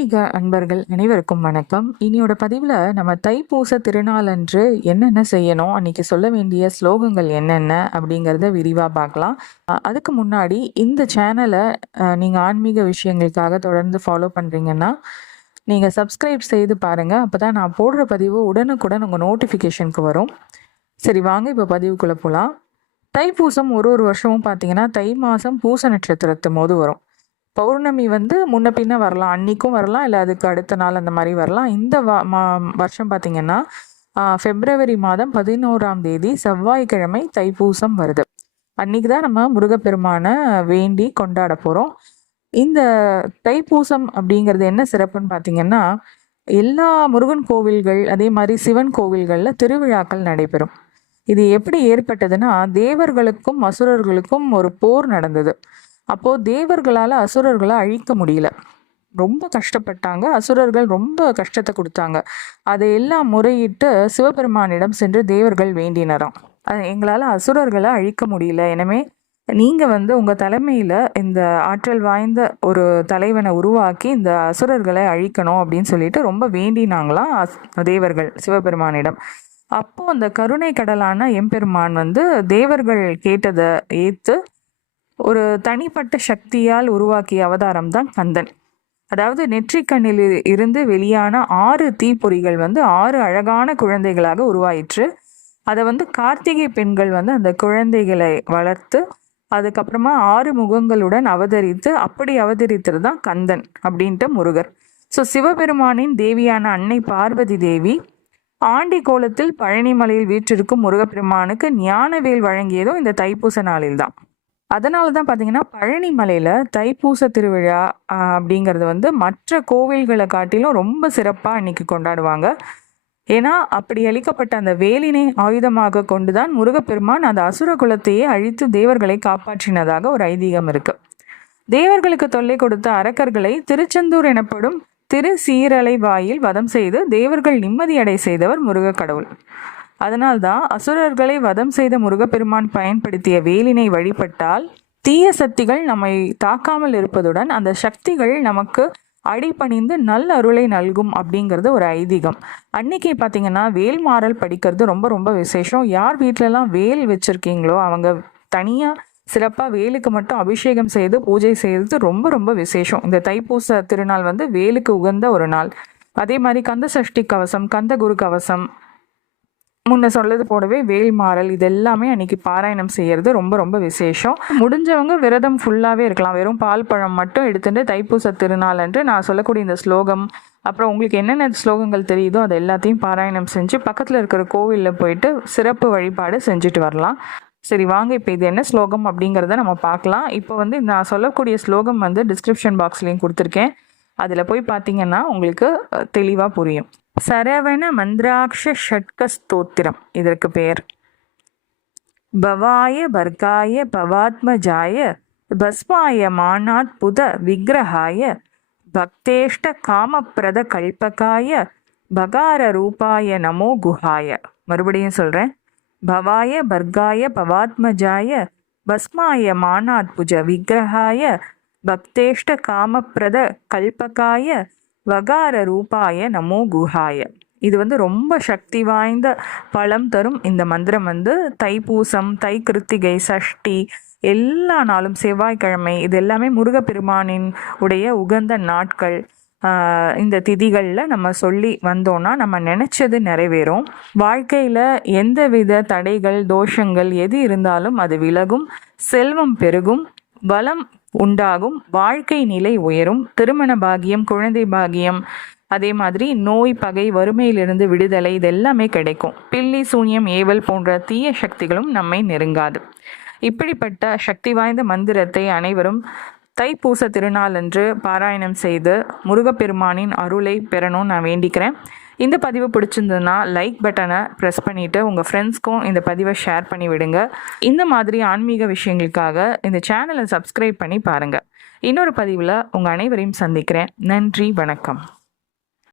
ஆன்மீக அன்பர்கள் அனைவருக்கும் வணக்கம். இனியோட பதிவில் நம்ம தைப்பூச திருநாள் அன்று என்னென்ன செய்யணும், அன்னைக்கு சொல்ல வேண்டிய ஸ்லோகங்கள் என்னென்ன அப்படிங்கிறத விரிவாக பார்க்கலாம். அதுக்கு முன்னாடி இந்த சேனலை நீங்கள் ஆன்மீக விஷயங்களுக்காக தொடர்ந்து ஃபாலோ பண்ணுறீங்கன்னா நீங்கள் சப்ஸ்கிரைப் செய்து பாருங்கள். அப்போ தான் நான் போடுற பதிவு உடனுக்குடன் உங்கள் நோட்டிஃபிகேஷனுக்கு வரும். சரி, வாங்க இப்போ பதிவுக்குள்ளே போகலாம். தைப்பூசம் ஒரு வருஷமும் பார்த்தீங்கன்னா தை மாதம் பூச நட்சத்திரத்து போது வரும். பௌர்ணமி முன்ன பின்ன வரலாம், அன்னைக்கும் வரலாம், இல்லை அதுக்கு அடுத்த நாள் அந்த மாதிரி வரலாம். இந்த வருஷம் பார்த்திங்கன்னா பிப்ரவரி மாதம் 11ஆம் தேதி செவ்வாய்க்கிழமை தைப்பூசம் வருது. அன்னைக்கு தான் நம்ம முருகப்பெருமானை வேண்டி கொண்டாட போகிறோம். இந்த தைப்பூசம் அப்படிங்கிறது என்ன சிறப்புன்னு பார்த்திங்கன்னா, எல்லா முருகன் கோவில்கள் அதே மாதிரி சிவன் கோவில்களில் திருவிழாக்கள் நடைபெறும். இது எப்படி ஏற்பட்டதுன்னா, தேவர்களுக்கும் அசுரர்களுக்கும் ஒரு போர் நடந்தது. அப்போது தேவர்களால் அசுரர்களை அழிக்க முடியல, ரொம்ப கஷ்டப்பட்டாங்க. அசுரர்கள் ரொம்ப கஷ்டத்தை கொடுத்தாங்க. அதையெல்லாம் முறையிட்டு சிவபெருமானிடம் சென்று தேவர்கள் வேண்டினராம், எங்களால் அசுரர்களை அழிக்க முடியல, எனவே நீங்கள் உங்கள் தலைமையில் இந்த ஆற்றல் வாய்ந்த ஒரு தலைவனை உருவாக்கி இந்த அசுரர்களை அழிக்கணும் அப்படின்னு சொல்லிட்டு ரொம்ப வேண்டினாங்களாம் தேவர்கள் சிவபெருமானிடம். அப்போது அந்த கருணை கடலான எம்பெருமான் தேவர்கள் கேட்டதை ஏற்று ஒரு தனிப்பட்ட சக்தியால் உருவாக்கிய அவதாரம் தான் கந்தன். அதாவது நெற்றிக்கண்ணில் இருந்து வெளியான 6 தீப்பொறிகள் 6 அழகான குழந்தைகளாக உருவாயிற்று. அதை கார்த்திகை பெண்கள் அந்த குழந்தைகளை வளர்த்து அதுக்கப்புறமா 6 முகங்களுடன் அவதரித்து அப்படி அவதரித்தது தான் கந்தன் அப்படின்ட்டு முருகர். ஸோ சிவபெருமானின் தேவியான அன்னை பார்வதி தேவி ஆண்டி கோலத்தில் பழனிமலையில் வீற்றிருக்கும் முருகப்பெருமானுக்கு ஞானவேல் வழங்கியதும் இந்த தைப்பூச நாளில் தான். அதனால தான் பார்த்தீங்கன்னா பழனிமலையில் தைப்பூச திருவிழா அப்படிங்கிறது மற்ற கோவில்களை காட்டிலும் ரொம்ப சிறப்பாக இன்னைக்கு கொண்டாடுவாங்க. ஏன்னா அப்படி அளிக்கப்பட்ட அந்த வேலினை ஆயுதமாக கொண்டு தான் முருகப்பெருமான் அந்த அசுர குலத்தையே அழித்து தேவர்களை காப்பாற்றினதாக ஒரு ஐதீகம் இருக்கு. தேவர்களுக்கு தொல்லை கொடுத்த அரக்கர்களை திருச்செந்தூர் எனப்படும் திரு சீரலை வாயில் வதம் செய்து தேவர்கள் நிம்மதியடை செய்தவர் முருக கடவுள். அதனால்தான் அசுரர்களை வதம் செய்த முருகப்பெருமான் பயன்படுத்திய வேலினை வழிபட்டால் தீய சக்திகள் நம்மை தாக்காமல் இருப்பதுடன் அந்த சக்திகள் நமக்கு அடிபணிந்து நல்ல அருளை நல்கும் அப்படிங்கிறது ஒரு ஐதீகம். அன்னைக்கு பார்த்தீங்கன்னா வேல் மாறல் படிக்கிறது ரொம்ப ரொம்ப விசேஷம். யார் வீட்டிலலாம் வேல் வச்சுருக்கீங்களோ அவங்க தனியாக சிறப்பாக வேலுக்கு மட்டும் அபிஷேகம் செய்து பூஜை செய்து ரொம்ப ரொம்ப விசேஷம். இந்த தைப்பூச திருநாள் வேலுக்கு உகந்த ஒரு நாள். அதே மாதிரி கந்த சஷ்டி கவசம், கந்த குரு கவசம், முன்ன சொல்லது போலவே வேல் மாறல், இது எல்லாமே அன்னைக்கு பாராயணம் செய்யறது ரொம்ப ரொம்ப விசேஷம். முடிஞ்சவங்க விரதம் ஃபுல்லாகவே இருக்கலாம். வெறும் பால் பழம் மட்டும் எடுத்துட்டு தைப்பூச திருநாள் அன்று நான் சொல்லக்கூடிய இந்த ஸ்லோகம், அப்புறம் உங்களுக்கு என்னென்ன ஸ்லோகங்கள் தெரியுதோ அது எல்லாத்தையும் பாராயணம் செஞ்சு பக்கத்தில் இருக்கிற கோவிலில் போயிட்டு சிறப்பு வழிபாடு செஞ்சுட்டு வரலாம். சரி, வாங்க இப்போ இது என்ன ஸ்லோகம் அப்படிங்கிறத நம்ம பார்க்கலாம். இப்போ நான் சொல்லக்கூடிய ஸ்லோகம் டிஸ்கிரிப்ஷன் பாக்ஸ்லேயும் கொடுத்துருக்கேன். அதில் போய் பார்த்தீங்கன்னா உங்களுக்கு தெளிவாக புரியும். சரவண மந்திராட்ச ஷட்க ஸ்தோத்திரம் இதற்கு பெயர். பவாய பர்காய பவாத்மஜாய பஸ்மாய மானாத் புத விக்கிரகாய பக்தேஷ்ட காமப்பிரத கல்பகாய பகார ரூபாய நமோ குஹாய. மறுபடியும் சொல்கிறேன். பவாய பர்காய பவாத்மஜாய பஸ்மாய மானாத் புஜ விக்கிரகாய பக்தேஷ்ட காமப்பிரத கல்பகாய வகார ரூபாய நமோ குஹாய. இது ரொம்ப சக்தி வாய்ந்த பலம் தரும் இந்த மந்திரம் தைப்பூசம், தை கிருத்திகை, சஷ்டி எல்லா நாளும், செவ்வாய்க்கிழமை, இது எல்லாமே முருகப்பெருமானின் உடைய உகந்த நாட்கள். இந்த திதிகளில் நம்ம சொல்லி வந்தோன்னா நம்ம நினச்சது நிறைவேறும். வாழ்க்கையில் எந்தவித தடைகள் தோஷங்கள் எது இருந்தாலும் அது விலகும், செல்வம் பெருகும், பலம் உண்டாகும், வாழ்க்கை நிலை உயரும், திருமண பாகியம், குழந்தை பாகியம், அதே மாதிரி நோய் பகை வறுமையிலிருந்து விடுதலை, இது எல்லாமே கிடைக்கும். பில்லி சூன்யம் ஏவல் போன்ற தீய சக்திகளும் நம்மை நெருங்காது. இப்படிப்பட்ட சக்தி வாய்ந்த மந்திரத்தை அனைவரும் தைப்பூச திருநாள் அன்று பாராயணம் செய்து முருகப்பெருமானின் அருளை பெறணும்னு நான் வேண்டிக்கிறேன். இந்த பதிவு பிடிச்சிருந்ததுன்னா லைக் பட்டனை ப்ரெஸ் பண்ணிவிட்டு உங்கள் ஃப்ரெண்ட்ஸ்க்கும் இந்த பதிவை ஷேர் பண்ணி விடுங்க. இந்த மாதிரி ஆன்மீக விஷயங்களுக்காக இந்த சேனலை சப்ஸ்கிரைப் பண்ணி பாருங்கள். இன்னொரு பதிவில் உங்கள் அனைவரையும் சந்திக்கிறேன். நன்றி, வணக்கம்.